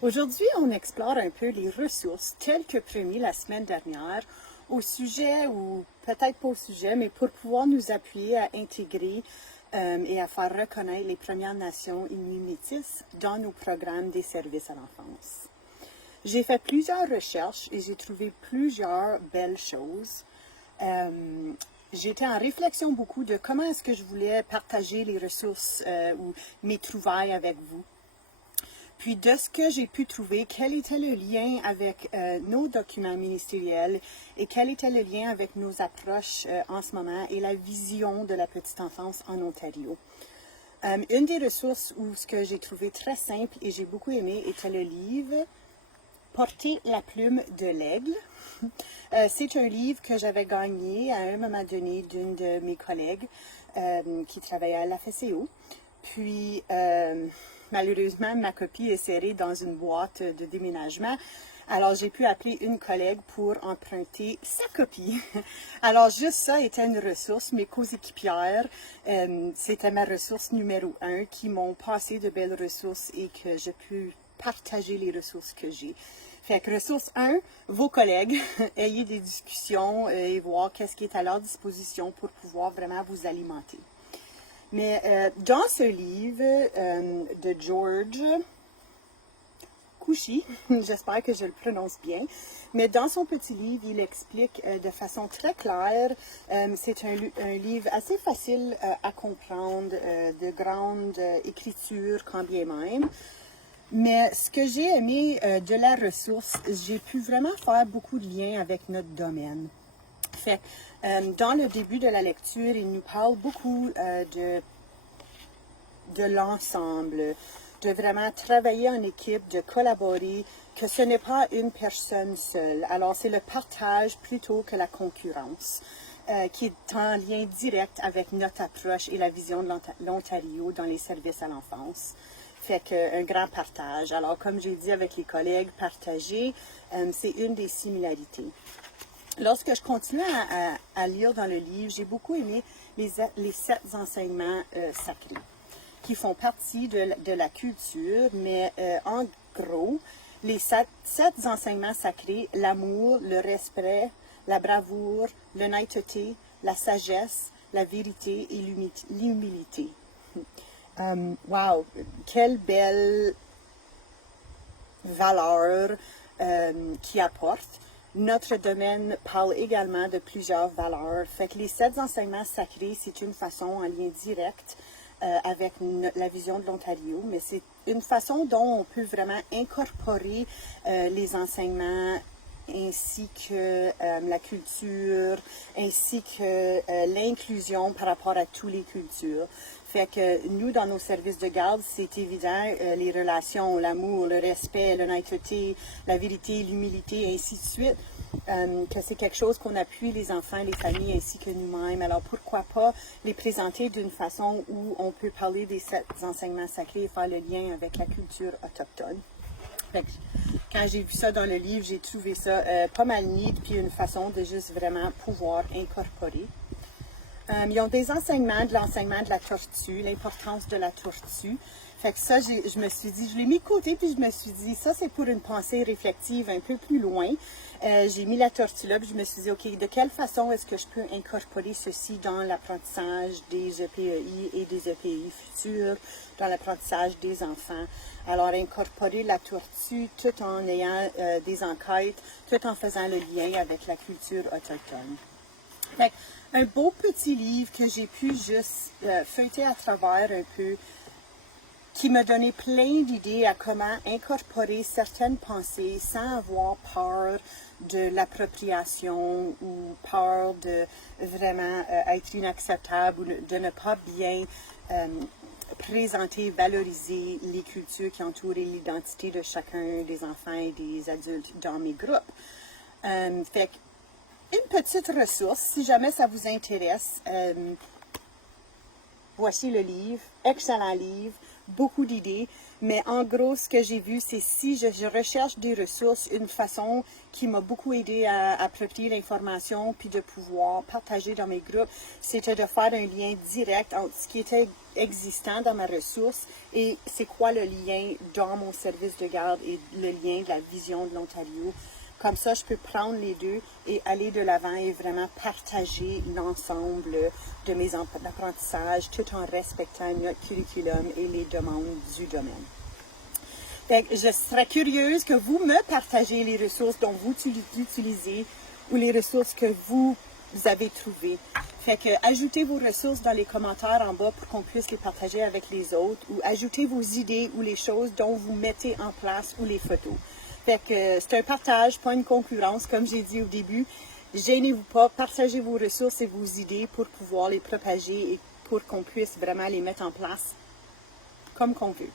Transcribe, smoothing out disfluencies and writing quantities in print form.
Aujourd'hui, on explore un peu les ressources telles que promis la semaine dernière au sujet, ou peut-être pas au sujet, mais pour pouvoir nous appuyer à intégrer et à faire reconnaître les Premières Nations Inuits Métis dans nos programmes des services à l'enfance. J'ai fait plusieurs recherches et j'ai trouvé plusieurs belles choses. J'étais en réflexion beaucoup de comment est-ce que je voulais partager les ressources ou mes trouvailles avec vous. Puis de ce que j'ai pu trouver, quel était le lien avec nos documents ministériels et quel était le lien avec nos approches en ce moment et la vision de la petite enfance en Ontario. Une des ressources où ce que j'ai trouvé très simple et j'ai beaucoup aimé était le livre Porter la plume de l'aigle. C'est un livre que j'avais gagné à un moment donné d'une de mes collègues qui travaillait à la FCO. Puis, malheureusement, ma copie est serrée dans une boîte de déménagement. Alors, j'ai pu appeler une collègue pour emprunter sa copie. Alors, juste ça était une ressource. Mes coéquipières, c'était ma ressource numéro 1 qui m'ont passé de belles ressources et que j'ai pu partager les ressources que j'ai. Fait que ressource 1, vos collègues, ayez des discussions et voir qu'est-ce qui est à leur disposition pour pouvoir vraiment vous alimenter. Mais dans ce livre de George Couchy, j'espère que je le prononce bien, mais dans son petit livre, il explique de façon très claire, c'est un livre assez facile à comprendre, de grande écriture quand bien même. Mais ce que j'ai aimé de la ressource, j'ai pu vraiment faire beaucoup de liens avec notre domaine. Fait dans le début de la lecture, il nous parle beaucoup de l'ensemble, de vraiment travailler en équipe, de collaborer, que ce n'est pas une personne seule. Alors, c'est le partage plutôt que la concurrence, qui est en lien direct avec notre approche et la vision de l'Ontario dans les services à l'enfance. Fait qu'un grand partage. Alors, comme j'ai dit avec les collègues, partager, c'est une des similarités. Lorsque je continue à lire dans le livre, j'ai beaucoup aimé les 7 enseignements sacrés qui font partie de la culture, mais en gros, les 7 enseignements sacrés, l'amour, le respect, la bravoure, l'honnêteté, la sagesse, la vérité et l'humilité. Wow, quelle belle valeur qui apporte. Notre domaine parle également de plusieurs valeurs. Fait que les 7 enseignements sacrés, c'est une façon en lien direct avec la vision de l'Ontario, mais c'est une façon dont on peut vraiment incorporer les enseignements ainsi que la culture, ainsi que l'inclusion par rapport à toutes les cultures. Fait que nous, dans nos services de garde, c'est évident, les relations, l'amour, le respect, l'honnêteté, la vérité, l'humilité, et ainsi de suite, que c'est quelque chose qu'on appuie les enfants, les familles, ainsi que nous-mêmes. Alors, pourquoi pas les présenter d'une façon où on peut parler des 7 enseignements sacrés et faire le lien avec la culture autochtone. Fait que, quand j'ai vu ça dans le livre, j'ai trouvé ça pas mal neat, puis une façon de juste vraiment pouvoir incorporer. Ils ont des enseignements de l'enseignement de la tortue, l'importance de la tortue. Fait que ça, je me suis dit, je l'ai mis de côté, puis je me suis dit, ça c'est pour une pensée réflexive un peu plus loin. J'ai mis la tortue là, puis je me suis dit, OK, de quelle façon est-ce que je peux incorporer ceci dans l'apprentissage des EPEI et des EPEI futurs, dans l'apprentissage des enfants. Alors, incorporer la tortue tout en ayant des enquêtes, tout en faisant le lien avec la culture autochtone. Fait un beau petit livre que j'ai pu juste feuilleter à travers un peu, qui m'a donné plein d'idées à comment incorporer certaines pensées sans avoir peur de l'appropriation ou peur de vraiment être inacceptable ou de ne pas bien présenter, valoriser les cultures qui entourent l'identité de chacun des enfants et des adultes dans mes groupes. Fait une petite ressource, si jamais ça vous intéresse, voici le livre, excellent livre, beaucoup d'idées, mais en gros, ce que j'ai vu, c'est si je recherche des ressources, une façon qui m'a beaucoup aidé à approprier l'information puis de pouvoir partager dans mes groupes, c'était de faire un lien direct entre ce qui était existant dans ma ressource et c'est quoi le lien dans mon service de garde et le lien de la vision de l'Ontario. Comme ça, je peux prendre les deux et aller de l'avant et vraiment partager l'ensemble de mes apprentissages tout en respectant notre curriculum et les demandes du domaine. Fait que je serais curieuse que vous me partagez les ressources dont vous utilisez ou les ressources que vous avez trouvées. Fait que ajoutez vos ressources dans les commentaires en bas pour qu'on puisse les partager avec les autres ou ajoutez vos idées ou les choses dont vous mettez en place ou les photos. Fait que c'est un partage, pas une concurrence, comme j'ai dit au début. Gênez-vous pas, partagez vos ressources et vos idées pour pouvoir les propager et pour qu'on puisse vraiment les mettre en place comme qu'on veut.